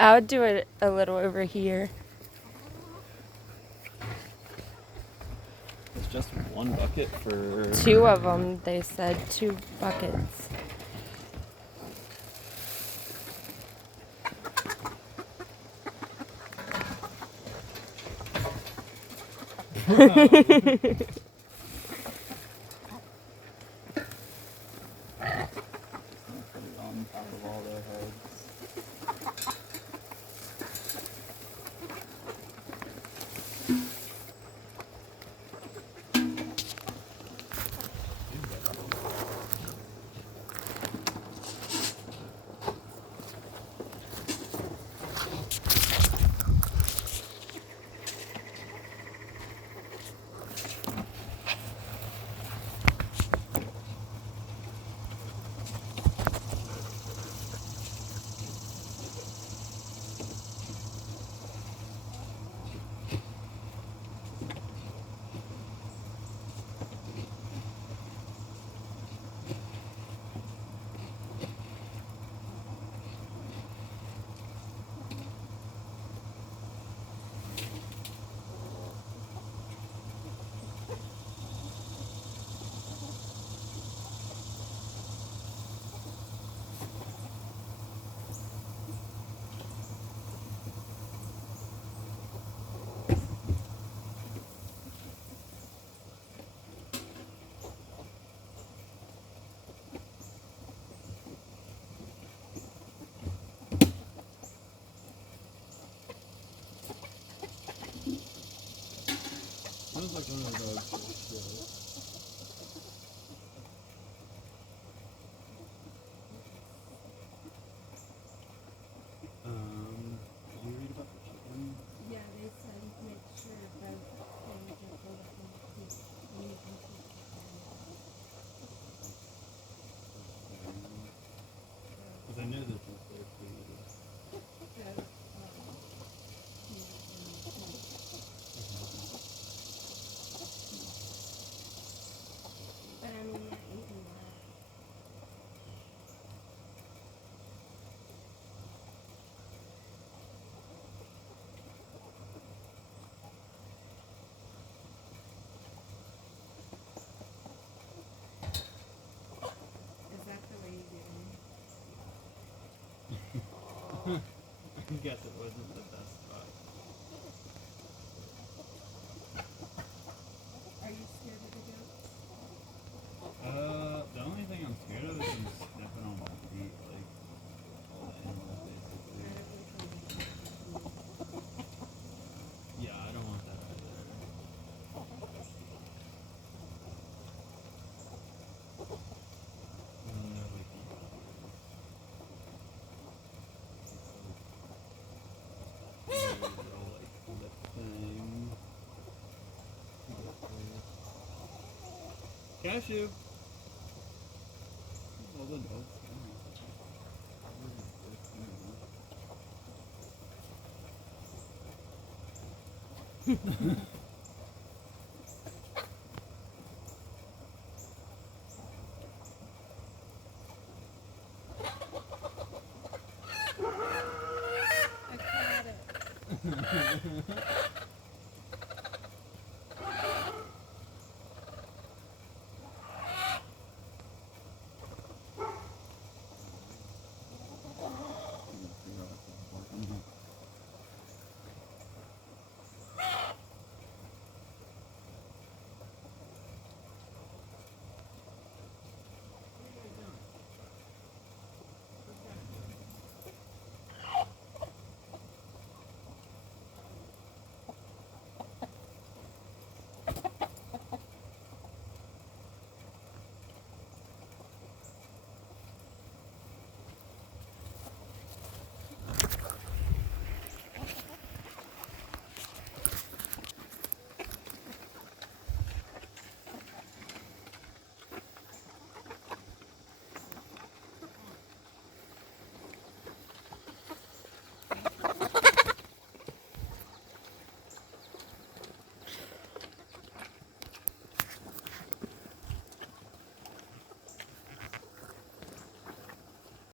I would do it a little over here. It's just one bucket for... 2 of them, they said. 2 buckets. Put it on top of all their heads. Sounds like one of those dogs. Did you read about the chicken? Yeah, they said make sure both things are bulletproof. Because I knew this was their food. But I mean, they're eating that. Is that the way you do it? I guess it wasn't the best spot. Are you scared of the goats? The only thing I'm scared of is them stepping on my feet, like all the animals basically. Yeah, I don't want that either. And then they're like the weird little like lip thing. Cashew! All the dogs. I caught it.